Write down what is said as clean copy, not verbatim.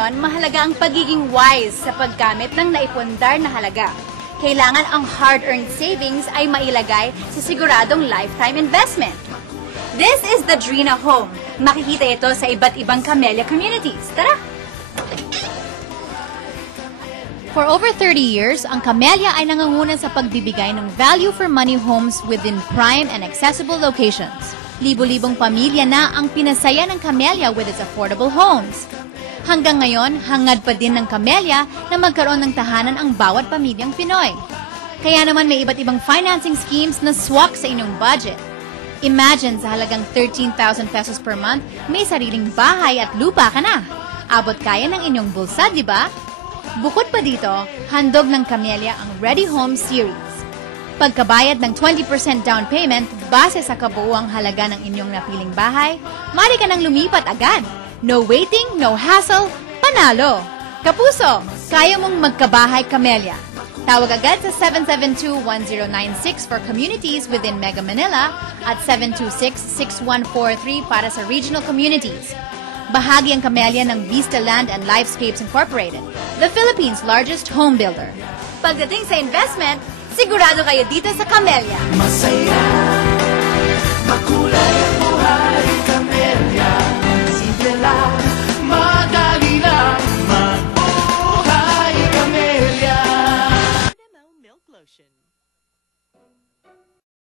ngayon, mahalaga ang pagiging wise sa paggamit ng naipundar na halaga. Kailangan ang hard-earned savings ay mailagay sa siguradong lifetime investment. This is the Drina Home. Makikita ito sa iba't ibang Camellia communities. Tara! For over 30 years, ang Camellia ay nangunguna sa pagbibigay ng value-for-money homes within prime and accessible locations. Libo-libong pamilya na ang pinasaya ng Camellia with its affordable homes. Hanggang ngayon, hangad pa din ng Camellia na magkaroon ng tahanan ang bawat pamilyang Pinoy. Kaya naman may iba't ibang financing schemes na swak sa inyong budget. Imagine sa halagang 13,000 pesos per month, may sariling bahay at lupa ka na. Abot kaya ng inyong bulsa, di ba? Bukod pa dito, handog ng Camellia ang Ready Home Series. Pagkabayad ng 20% down payment base sa kabuuang halaga ng inyong napiling bahay, mari ka nang lumipat agad. No waiting, no hassle, panalo! Kapuso, kaya mong magkabahay Camellia. Tawag agad sa 772-1096 for communities within Mega Manila at 726-6143 para sa regional communities. Bahagi ang Camellia ng Vista Land and Lifescapes Incorporated, the Philippines' largest home builder. Pagdating sa investment, sigurado kayo dito sa Camellia. Masaya.